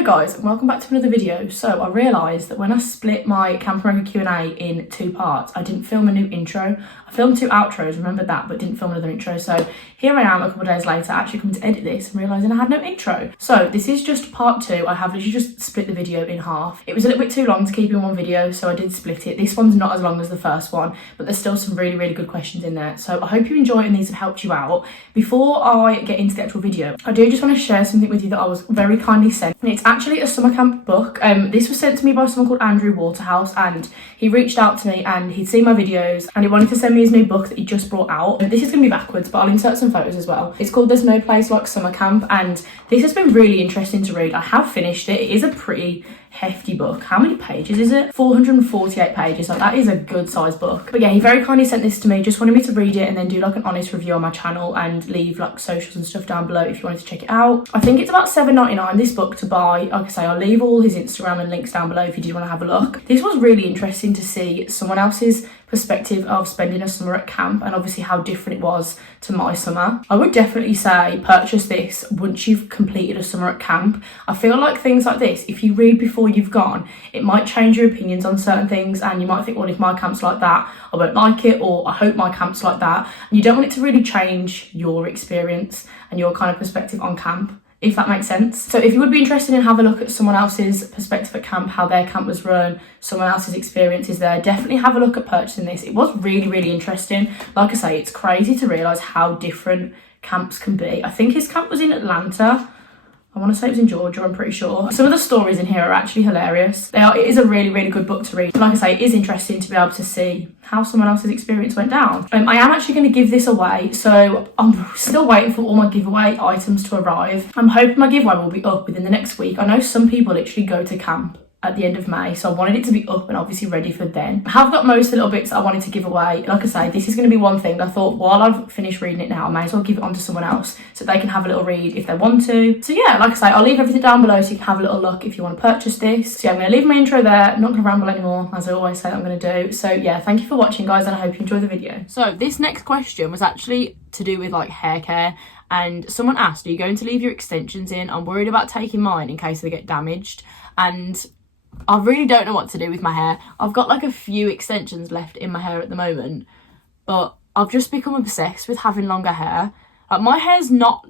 Hello guys, and welcome back to another video. So I realised that when I split my Camp America Q&A in 2 parts, I didn't film a new intro. I filmed 2 outros, remembered that, but didn't film another intro. So here I am a couple of days later, actually coming to edit this and realising I had no intro. So this is just part 2. I have literally just split the video in half. It was a little bit too long to keep in one video, so I did split it. This one's not as long as the first one, but there's still some really good questions in there. So I hope you enjoy it and these have helped you out. Before I get into the actual video, I do just want to share something with you that I was very kindly sent. And it's actually a summer camp book. This was sent to me by someone called Whitehouse, and he reached out to me and he'd seen my videos and he wanted to send me his new book that he just brought out. This is going to be backwards, but I'll insert some photos as well. It's called There's No Place Like Summer Camp, and this has been really interesting to read. I have finished it. It is a pretty hefty book. How many pages is it? 448 pages. Like, that is a good sized book. But yeah, he very kindly sent this to me, just wanted me to read it and then do like an honest review on my channel and leave like socials and stuff down below if you wanted to check it out. I think it's about $7.99 this book to buy. Like I say, I'll leave all his Instagram and links down below if you did want to have a look. This was really interesting to see someone else's perspective of spending a summer at camp, and obviously how different it was to my summer. I would definitely say purchase this once you've completed a summer at camp. I feel like things like this, if you read before you've gone, it might change your opinions on certain things, and you might think, well, if my camp's like that, I won't like it, or I hope my camp's like that. And you don't want it to really change your experience and your kind of perspective on camp, if that makes sense. So if you would be interested in having a look at someone else's perspective at camp, how their camp was run, someone else's experiences there, definitely have a look at purchasing this. It was really interesting. Like I say, it's crazy to realise how different camps can be. I think his camp was in Atlanta. I want to say it was in Georgia, I'm pretty sure. Some of the stories in here are actually hilarious. It is a really good book to read. Like I say, it is interesting to be able to see how someone else's experience went down. I am actually going to give this away, so I'm still waiting for all my giveaway items to arrive. I'm hoping my giveaway will be up within the next week. I know some people literally go to camp at the end of May, so I wanted it to be up and obviously ready for then. I have got most of the little bits that I wanted to give away. Like I say, this is going to be one thing. I thought while I've finished reading it now, I may as well give it on to someone else so they can have a little read if they want to. So yeah, like I say, I'll leave everything down below so you can have a little look if you want to purchase this. So yeah, I'm going to leave my intro there. I'm not going to ramble anymore, as I always say that I'm going to do. So yeah, thank you for watching, guys, and I hope you enjoy the video. So this next question was actually to do with like hair care, and someone asked, are you going to leave your extensions in? I'm worried about taking mine in case they get damaged, and I really don't know what to do with my hair. I've got like a few extensions left in my hair at the moment, but I've just become obsessed with having longer hair. Like, my hair's not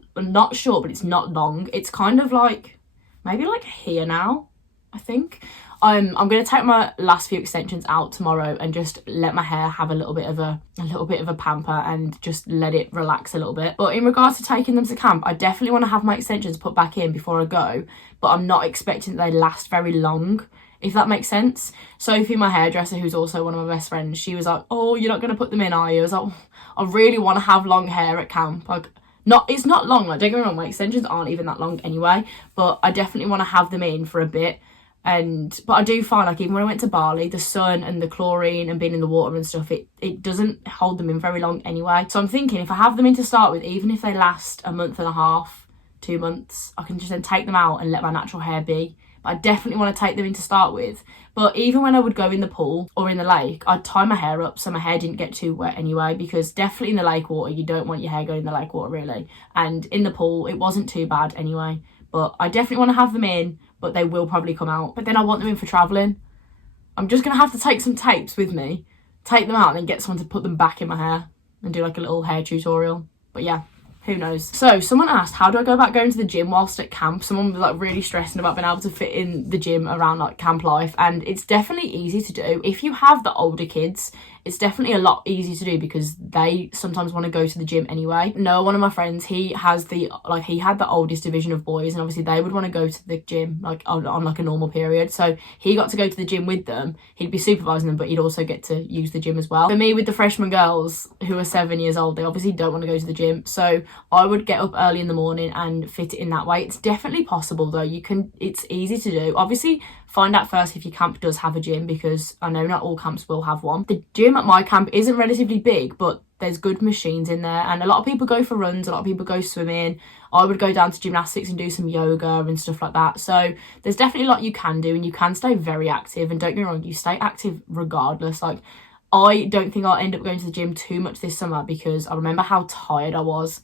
short, but it's not long. It's kind of like, maybe like here now, I think. I'm going to take my last few extensions out tomorrow and just let my hair have a little bit of a pamper and just let it relax a little bit. But in regards to taking them to camp, I definitely want to have my extensions put back in before I go, but I'm not expecting that they last very long, if that makes sense. Sophie, my hairdresser, who's also one of my best friends, she was like, oh, you're not going to put them in, are you? I was like, I really want to have long hair at camp. Like, it's not long, like, don't get me wrong, my extensions aren't even that long anyway, but I definitely want to have them in for a bit. But I do find, like, even when I went to Bali, the sun and the chlorine and being in the water and stuff, it doesn't hold them in very long anyway. So I'm thinking, if I have them in to start with, even if they last a month and a half, 2 months, I can just then take them out and let my natural hair be. But I definitely want to take them in to start with. But even when I would go in the pool or in the lake, I'd tie my hair up so my hair didn't get too wet anyway, because definitely in the lake water, you don't want your hair going in the lake water, really. And in the pool, it wasn't too bad anyway. But I definitely want to have them in, but they will probably come out. But then I want them in for travelling. I'm just going to have to take some tapes with me, take them out, and then get someone to put them back in my hair and do like a little hair tutorial. But yeah, who knows. So someone asked, how do I go about going to the gym whilst at camp? Someone was like really stressing about being able to fit in the gym around like camp life, and it's definitely easy to do. If you have the older kids, it's definitely a lot easier to do because they sometimes want to go to the gym anyway. No, one of my friends, he had the oldest division of boys, and obviously they would want to go to the gym like on like a normal period. So he got to go to the gym with them. He'd be supervising them, but he'd also get to use the gym as well. For me, with the freshman girls who are 7 years old, they obviously don't want to go to the gym. So I would get up early in the morning and fit it in that way. It's definitely possible though. It's easy to do. Obviously, find out first if your camp does have a gym, because I know not all camps will have one. The gym at my camp isn't relatively big, but there's good machines in there, and a lot of people go for runs, a lot of people go swimming. I would go down to gymnastics and do some yoga and stuff like that. So there's definitely a lot you can do, and you can stay very active. And don't get me wrong, you stay active regardless. Like, I don't think I'll end up going to the gym too much this summer because I remember how tired I was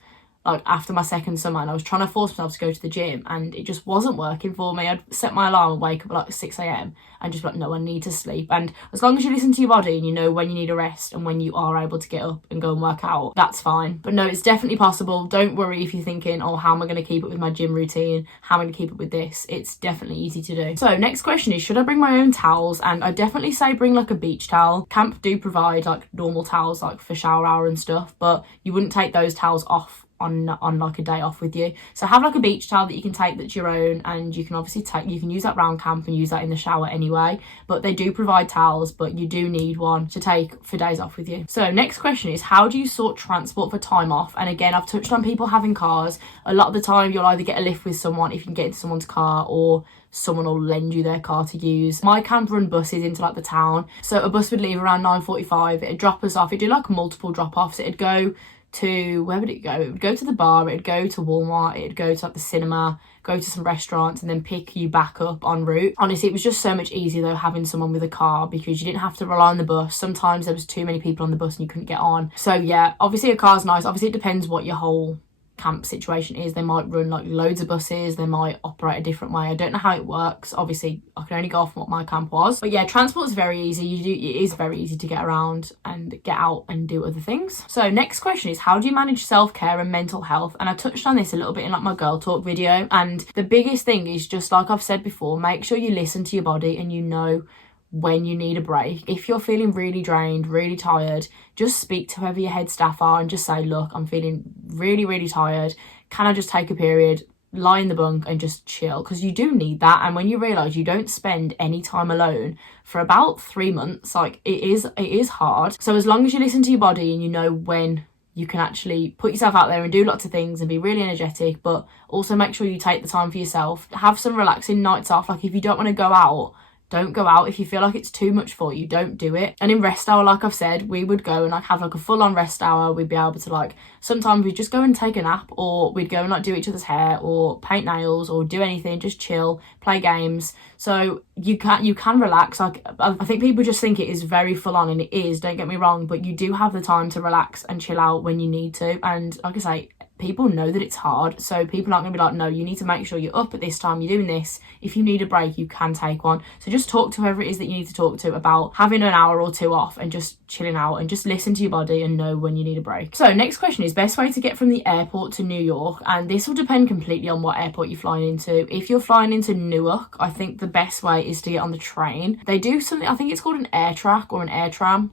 like after my second summer, and I was trying to force myself to go to the gym and it just wasn't working for me. I'd set my alarm and wake up at like 6 a.m. and just like, no, I need to sleep. And as long as you listen to your body and you know when you need a rest and when you are able to get up and go and work out, that's fine. But no, it's definitely possible. Don't worry if you're thinking, oh, how am I going to keep up with my gym routine? How am I going to keep up with this? It's definitely easy to do. So next question is, should I bring my own towels? And I definitely say bring like a beach towel. Camp do provide like normal towels like for shower hour and stuff, but you wouldn't take those towels off on like a day off with you. So have like a beach towel that you can take that's your own, and you can obviously you can use that round camp and use that in the shower anyway, but they do provide towels, but you do need one to take for days off with you. So next question is, how do you sort transport for time off? And again, I've touched on people having cars. A lot of the time you'll either get a lift with someone if you can get into someone's car, or someone will lend you their car to use. My camp run buses into like the town, so a bus would leave around 9:45. It'd drop us off. It'd do like multiple drop-offs. It'd go to, where would it go? It would go to the bar, it'd go to Walmart, it'd go to like the cinema, go to some restaurants, and then pick you back up en route. Honestly, it was just so much easier though having someone with a car, because you didn't have to rely on the bus. Sometimes there was too many people on the bus and you couldn't get on. So yeah, obviously a car's nice. Obviously it depends what your whole camp situation is. They might run like loads of buses, they might operate a different way. I don't know how it works. Obviously I can only go off what my camp was, but yeah, transport is very easy. It is very easy to get around and get out and do other things. So next question is, how do you manage self-care and mental health? And I touched on this a little bit in like my girl talk video, and the biggest thing is, just like I've said before, make sure you listen to your body and you know when you need a break. If you're feeling really drained, really tired, just speak to whoever your head staff are and just say, look, I'm feeling really tired, can I just take a period, lie in the bunk and just chill? Because you do need that. And when you realise you don't spend any time alone for about 3 months, like it is hard. So as long as you listen to your body and you know when you can actually put yourself out there and do lots of things and be really energetic, but also make sure you take the time for yourself. Have some relaxing nights off. Like if you don't want to go out, don't go out. If you feel like it's too much for you, don't do it. And in rest hour, like I've said, we would go and like have like a full on rest hour. We'd be able to like, sometimes we'd just go and take a nap, or we'd go and like do each other's hair or paint nails or do anything, just chill, play games. So you can relax. Like I think people just think it is very full on, and it is, don't get me wrong, but you do have the time to relax and chill out when you need to. And like I say, people know that it's hard, so people aren't going to be like, no, you need to make sure you're up at this time, you're doing this. If you need a break, you can take one. So just talk to whoever it is that you need to talk to about having an hour or two off and just chilling out, and just listen to your body and know when you need a break. So next question is, best way to get from the airport to New York? And this will depend completely on what airport you're flying into. If you're flying into Newark, I think the best way is to get on the train. They do something, I think it's called an air track or an air tram,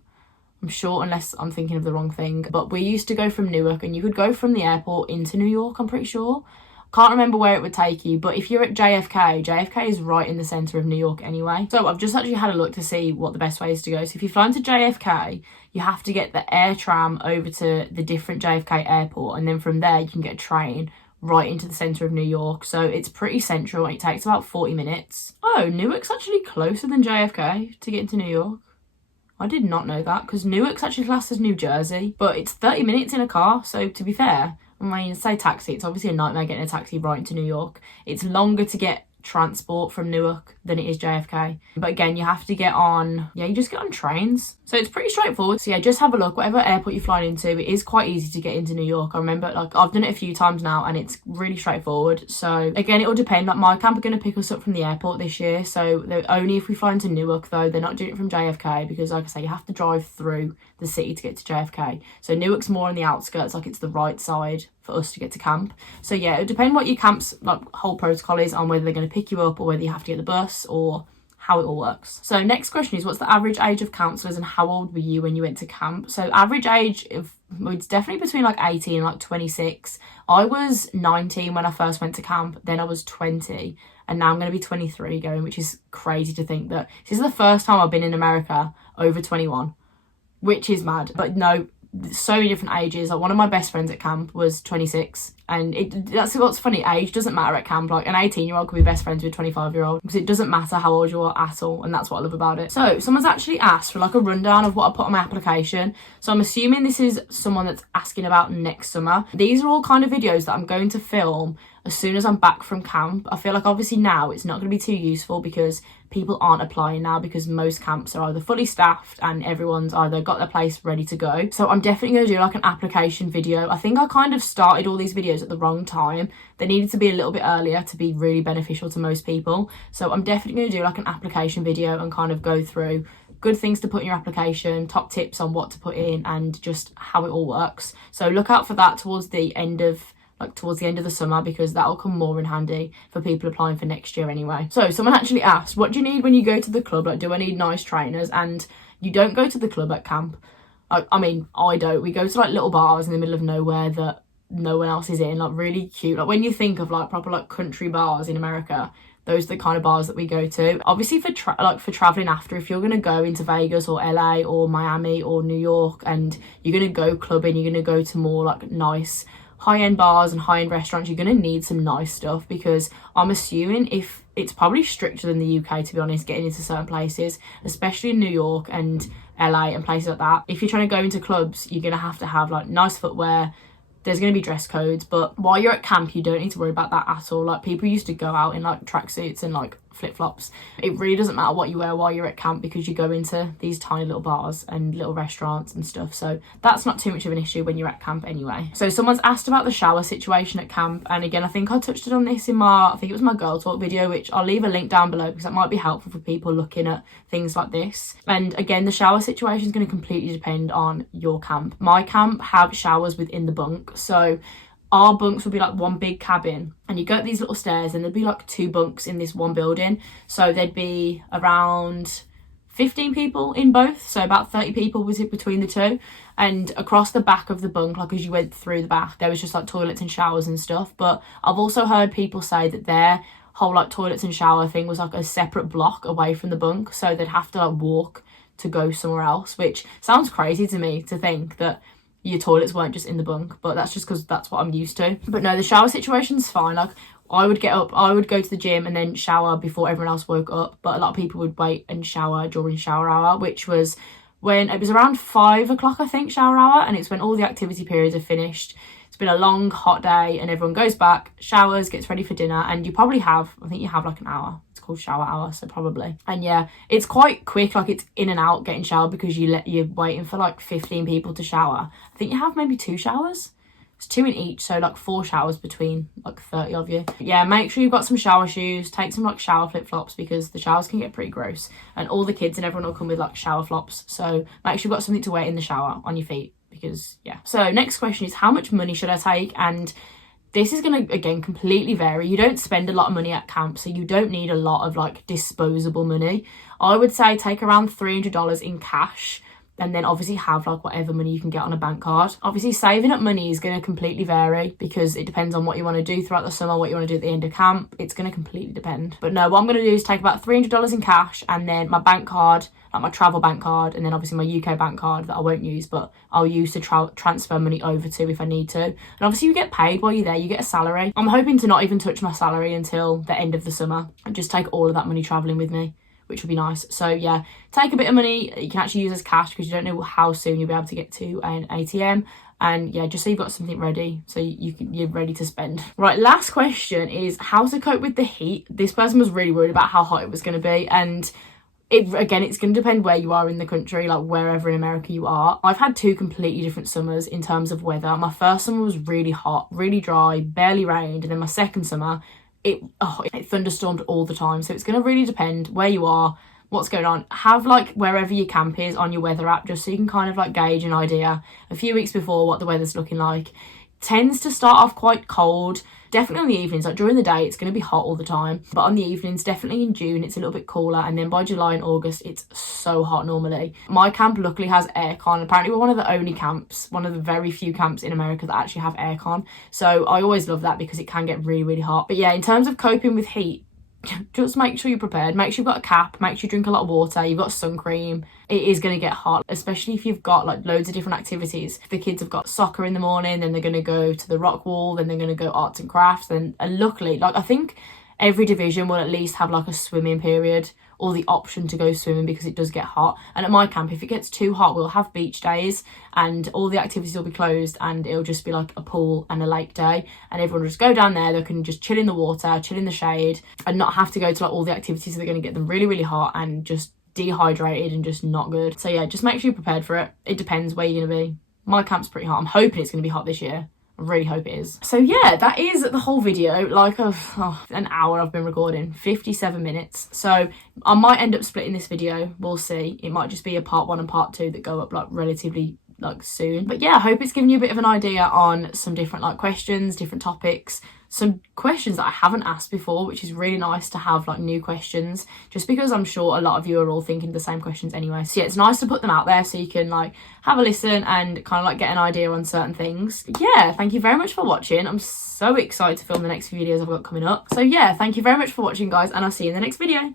I'm sure, unless I'm thinking of the wrong thing. But we used to go from Newark, and you could go from the airport into New York, I'm pretty sure. Can't remember where it would take you, but if you're at JFK is right in the centre of New York anyway. So I've just actually had a look to see what the best way is to go. So if you fly into JFK, you have to get the air tram over to the different JFK airport, and then from there you can get a train right into the centre of New York. So it's pretty central, and it takes about 40 minutes. Oh, Newark's actually closer than JFK to get into New York. I did not know that, because Newark's actually classed as New Jersey, but it's 30 minutes in a car. So to be fair, I mean, say taxi, it's obviously a nightmare getting a taxi right into New York. It's longer to get transport from Newark than it is JFK. But again, you have to get on, you just get on trains. So it's pretty straightforward. So yeah, just have a look. Whatever airport you're flying into, it is quite easy to get into New York. I remember, like, I've done it a few times now, and it's really straightforward. So again, it will depend. Like, my camp are going to pick us up from the airport this year. So only if we fly into Newark, though. They're not doing it from JFK, because like I say, you have to drive through the city to get to JFK. So Newark's more on the outskirts, like it's the right side for us to get to camp. So yeah, it depends what your camp's like whole protocol is on whether they're going to pick you up or whether you have to get the bus, or how it all works. So next question is, what's the average age of counsellors, and how old were you when you went to camp? So average age it's definitely between like 18 and like 26. I was 19 when I first went to camp, then I was 20, and now I'm going to be 23 going, which is crazy to think that this is the first time I've been in America over 21, which is mad. But no, so many different ages. Like, one of my best friends at camp was 26, and that's what's funny, age doesn't matter at camp. Like, an 18-year-old could be best friends with a 25-year-old, because it doesn't matter how old you are at all, and that's what I love about it. So someone's actually asked for like a rundown of what I put on my application. So I'm assuming this is someone that's asking about next summer. These are all kind of videos that I'm going to film as soon as I'm back from camp. I feel like obviously now it's not going to be too useful because people aren't applying now, because most camps are either fully staffed and everyone's either got their place ready to go. So I'm definitely going to do like an application video. I think I kind of started all these videos at the wrong time. They needed to be a little bit earlier to be really beneficial to most people. So I'm definitely going to do like an application video and kind of go through good things to put in your application, top tips on what to put in, and just how it all works. So look out for that towards the end of the summer, because that'll come more in handy for people applying for next year anyway. So someone actually asked, what do you need when you go to the club? Like, do I need nice trainers? And you don't go to the club at camp. I mean, I don't. We go to like little bars in the middle of nowhere that no one else is in, like really cute. Like when you think of like proper like country bars in America, those are the kind of bars that we go to. Obviously for traveling after, if you're going to go into Vegas or LA or Miami or New York and you're going to go clubbing, you're going to go to more like nice high-end bars and high-end restaurants, you're going to need some nice stuff, because I'm assuming if it's probably stricter than the UK, to be honest, getting into certain places, especially in New York and LA and places like that. If you're trying to go into clubs, you're going to have like nice footwear. There's going to be dress codes, but while you're at camp, you don't need to worry about that at all. Like people used to go out in like tracksuits and like flip-flops. It really doesn't matter what you wear while you're at camp, because you go into these tiny little bars and little restaurants and stuff. So that's not too much of an issue when you're at camp anyway. So someone's asked about the shower situation at camp. And again, I think I touched on this in I think it was my girl talk video, which I'll leave a link down below because that might be helpful for people looking at things like this. And again, the shower situation is going to completely depend on your camp. My camp have showers within the bunk. So our bunks would be like one big cabin, and you go up these little stairs and there'd be like 2 bunks in this one building. So there'd be around 15 people in both, so about 30 people was it between the two. And across the back of the bunk, like as you went through the back, there was just like toilets and showers and stuff. But I've also heard people say that their whole like toilets and shower thing was like a separate block away from the bunk, so they'd have to like walk to go somewhere else, which sounds crazy to me to think that your toilets weren't just in the bunk, but that's just because that's what I'm used to. But no, the shower situation's fine. Like I would get up, I would go to the gym and then shower before everyone else woke up, but a lot of people would wait and shower during shower hour, which was when it was around 5 o'clock, I think, shower hour, and it's when all the activity periods are finished. It's been a long hot day and everyone goes back, showers, gets ready for dinner, and you probably have, I think you have like an hour. It's called shower hour, so probably. And yeah, it's quite quick, like it's in and out getting showered, because you're waiting for like 15 people to shower. I think you have maybe 2 showers. It's 2 in each, so like 4 showers between like 30 of you. Yeah, make sure you've got some shower shoes, take some like shower flip-flops, because the showers can get pretty gross, and all the kids and everyone will come with like shower flops. So make sure you've got something to wear in the shower on your feet, because yeah. So next question is, how much money should I take? And this is going to, again, completely vary. You don't spend a lot of money at camp, so you don't need a lot of like disposable money. I would say take around $300 in cash, and then obviously have like whatever money you can get on a bank card. Obviously saving up money is going to completely vary, because it depends on what you want to do throughout the summer, what you want to do at the end of camp. It's going to completely depend. But no, what I'm going to do is take about $300 in cash, and then my bank card, like my travel bank card, and then obviously my UK bank card that I won't use, but I'll use to transfer money over to if I need to. And obviously you get paid while you're there, you get a salary. I'm hoping to not even touch my salary until the end of the summer and just take all of that money traveling with me, which would be nice. So yeah, take a bit of money you can actually use as cash, because you don't know how soon you'll be able to get to an ATM. And yeah, just so you've got something ready, so you're ready to spend. Right, last question is how to cope with the heat. This person was really worried about how hot it was going to be, and it's going to depend where you are in the country, like wherever in America you are. I've had 2 completely different summers in terms of weather. My first summer was really hot, really dry, barely rained, and then my second summer, it thunderstormed all the time. So it's going to really depend where you are, what's going on. Have like wherever your camp is on your weather app, just so you can kind of like gauge an idea a few weeks before what the weather's looking like. Tends to start off quite cold, definitely on the evenings. Like during the day it's going to be hot all the time, but on the evenings, definitely in June, it's a little bit cooler, and then by July and August it's so hot normally. My camp luckily has aircon. Apparently we're one of the only camps, one of the very few camps in America that actually have aircon, so I always love that because it can get really, really hot. But yeah, in terms of coping with heat, just make sure you're prepared. Make sure you've got a cap, make sure you drink a lot of water, you've got sun cream. It is going to get hot, especially if you've got like loads of different activities. If the kids have got soccer in the morning, then they're going to go to the rock wall, then they're going to go arts and crafts, and luckily, like I think every division will at least have like a swimming period or the option to go swimming because it does get hot. And at my camp, if it gets too hot, we'll have beach days and all the activities will be closed and it'll just be like a pool and a lake day, and everyone will just go down there. They can just chill in the water, chill in the shade, and not have to go to like all the activities that are going to get them really, really hot and just dehydrated and just not good. So yeah, just make sure you're prepared for it. It depends where you're going to be. My camp's pretty hot. I'm hoping it's going to be hot this year. I really hope it is. So yeah, that is the whole video. Like an hour I've been recording, 57 minutes. So I might end up splitting this video. We'll see. It might just be a part 1 and part 2 that go up like relatively like soon. But yeah, I hope it's given you a bit of an idea on some different like questions, different topics, some questions that I haven't asked before, which is really nice to have like new questions, just because I'm sure a lot of you are all thinking the same questions anyway. So yeah, it's nice to put them out there so you can like have a listen and kind of like get an idea on certain things. But yeah, thank you very much for watching. I'm so excited to film the next few videos I've got coming up. So yeah, thank you very much for watching, guys, and I'll see you in the next video.